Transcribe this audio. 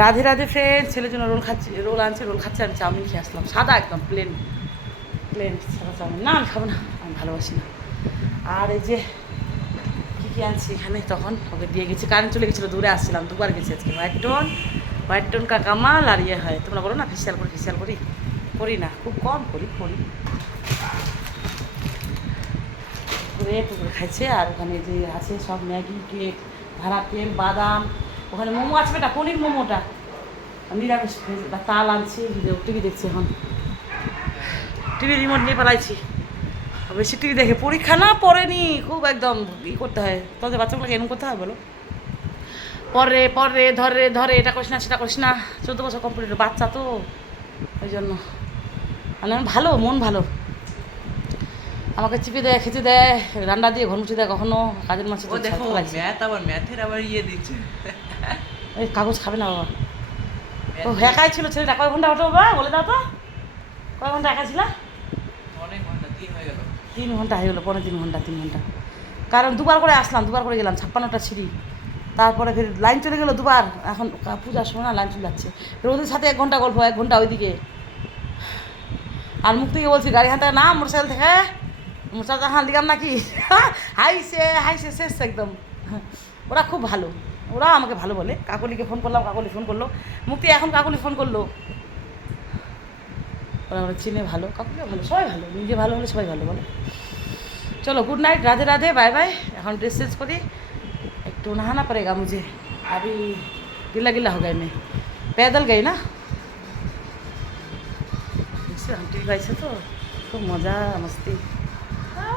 Radhe Radhe friend, ছেলের জন্য role আনছে, রোল খাচ্ছে, আমি চাউমিন খেয়ে আসলাম, সাদা একদম প্লেন প্লেন সাদা চাউমিন। না আমি খাবো না, আমি ভালোবাসি না। আর এই যে কী কী আনছি এখানে, তখন ওকে দিয়ে গেছি, কারেন্ট চলে গেছিলো, দূরে আসছিলাম, দুবার গেছি আজকে। হোয়াইট টোন কা কামাল আর ইয়ে হয়, তোমরা বলো না ফেসিয়াল করি, করি না, খুব কম করি করে টুকরে খাইছে। আর ওখানে যে আছে সব ম্যাগি, কেক, ধারা তেল, বাদাম, ওখানে মোমো আছে, বেটা পনির মোমোটা নিরামিষ, তাল আনছি, টিভি দেখছি এখন, টিভি রিমোট নিয়ে পালাইছি, বেশি টিভি দেখে, পরীক্ষা না পড়েনি, খুব একদম করতে হয়, তাদের বাচ্চাগুলোকে এরকম করতে হয় বলো, পরে ধরে এটা করিস না সেটা করিস না, 14 বছর কমপ্লিট বাচ্চা তো, ওই জন্য মানে ভালো, মন ভালো, আমাকে চিপে দেয়, খেতে দেয়, রান্না দিয়ে ঘর মুছে দেয়, কখনো কাজের মাছ ম্যাথের আবার ইয়ে দিচ্ছে, এই কাগজ খাবে না বাবা, ও একাই ছিল ছেলেটা, কয় ঘন্টা ওঠো বাবা বলে দাও তো, কয় ঘন্টা একা ছিল? অনেক ঘন্টা, 3 হয়ে গেল, 3 ঘন্টা হয়ে গেলো, 3.5 ঘন্টা, কারণ দুবার করে আসলাম, দুবার করে গেলাম, 56টা সিঁড়ি, তারপরে ফের লাইন চলে গেলো দুবার, এখন পূজার সময় না লাইন চলে যাচ্ছে, ওদের সাথে 1 ঘন্টা গল্প, 1 ঘন্টা ওইদিকে, আর মুখ থেকে বলছি গাড়ি হাতে না, মোটরসাইকেল থেকে মোটরসাইকেল হাত দিলাম নাকি, হাইসে শেষ একদম। ওরা খুব ভালো, ওরা আমাকে ভালো বলে, কাকলিকে ফোন করলাম, কাকলি ফোন করলো, মুক্তি এখন কাকলি ফোন করলো, ওরা আমার চিনে ভালো, কাকুলিও ভালো, সবাই ভালো, নিজে ভালো হলে সবাই ভালো বলে। চলো good night, Radhe Radhe, bye bye, এখন ड्रेस चेंज करी, একটু नहाना पड़ेगा मुझे, अभी गिला गिला हो गए, मैं पैदल गई ना, आंटी भाई से तो खूब मज़ा मस्ती।